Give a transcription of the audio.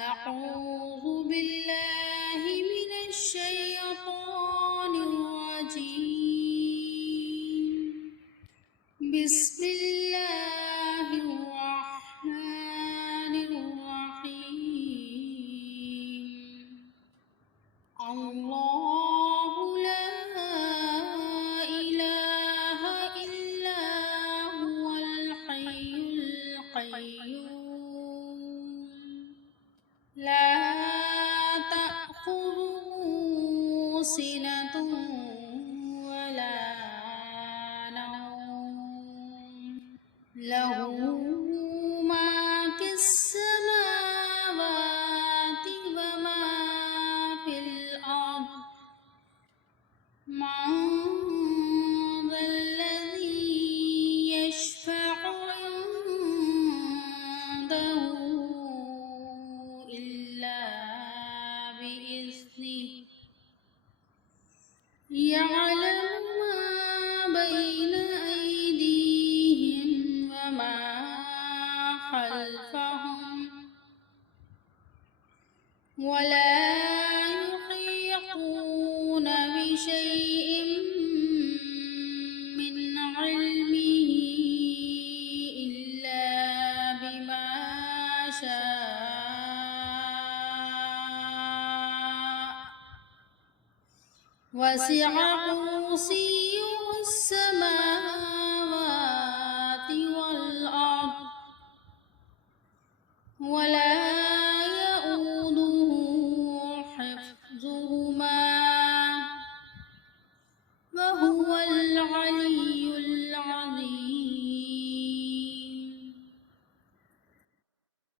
أعوذ بالله من الشيطان الرجيم. بسم الله الرحمن الرحيم. الله لا إله إلا هو الحي القيوم لا تأخذه سنة ولا نوم له ما في السماوات وما في الأرض من ذا الذي يشفع عنده إلا بإذنه يعلم ما بين أيديهم وما خلفهم ولا يحيطون بشيء من علمه إلا بما شاء وسع كرسيه السماوات والأرض ولا